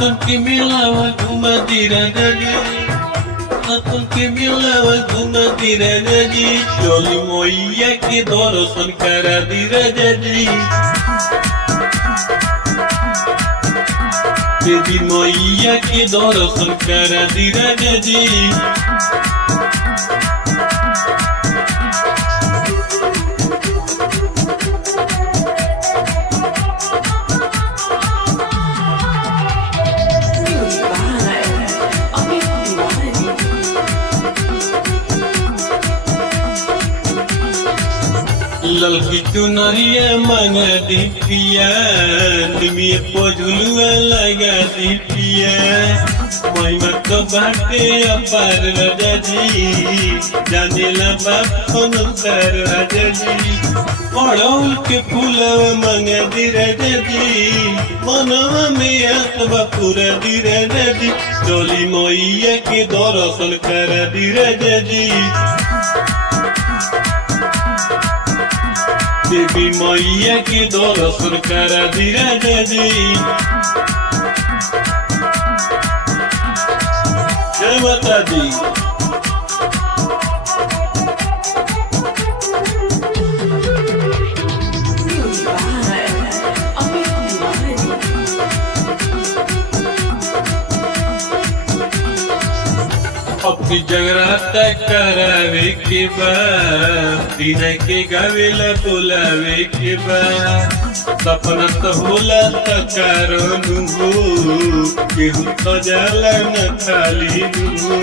Atunque me lava uma tirana Atunque me lava uma tirana Joli moia que dorosan cara dirajaji Baby moia que dorosan cara dirajaji ललकी चुनरिया मंगा दी पिया निमिये पोझुलुआ लगा दी पिया महिमा तो बाटे अपार राजा जी जानेला बाप अनुसार राजा जी अड़ौल के फूलवा मंगा दी राजा जी मनवा में आत्मा पूरा दी राजा जी डोली मैया के दर्शन करा दी राजा जी देवी मैया के दर्शन करा दी राजा जी जय माता दी अपनी जगराता करावे के बाद दिन के गावेला बोलावे के बाद सपना तो होला तकारो नुहो केहू तो जाला न खाली नुहो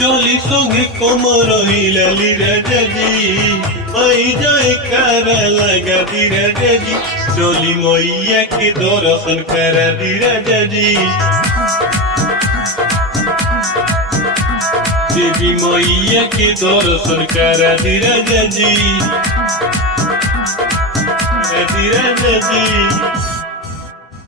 चली संगे कमर हिलाली राजा जी मई जाए कारा लगा दी राजा जी चली मैया के दर्शन करा दी राजा जी देवी मैया के दर्शन करा दी राजा जी